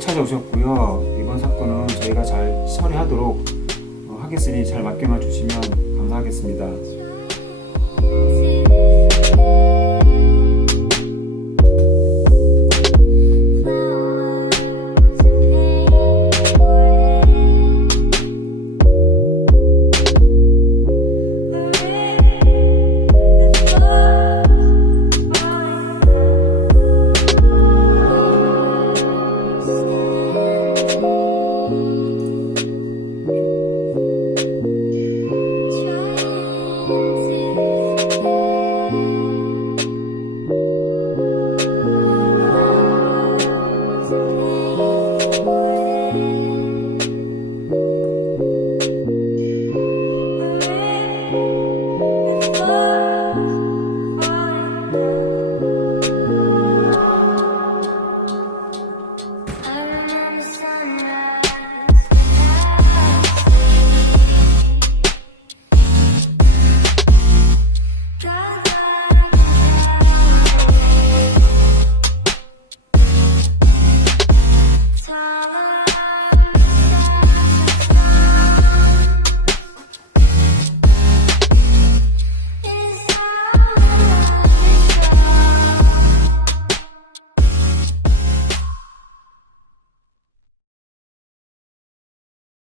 찾아오셨고요. 이번 사건은 저희가 잘 처리하도록 어, 하겠으니 잘 맡겨놔 주시면 감사하겠습니다.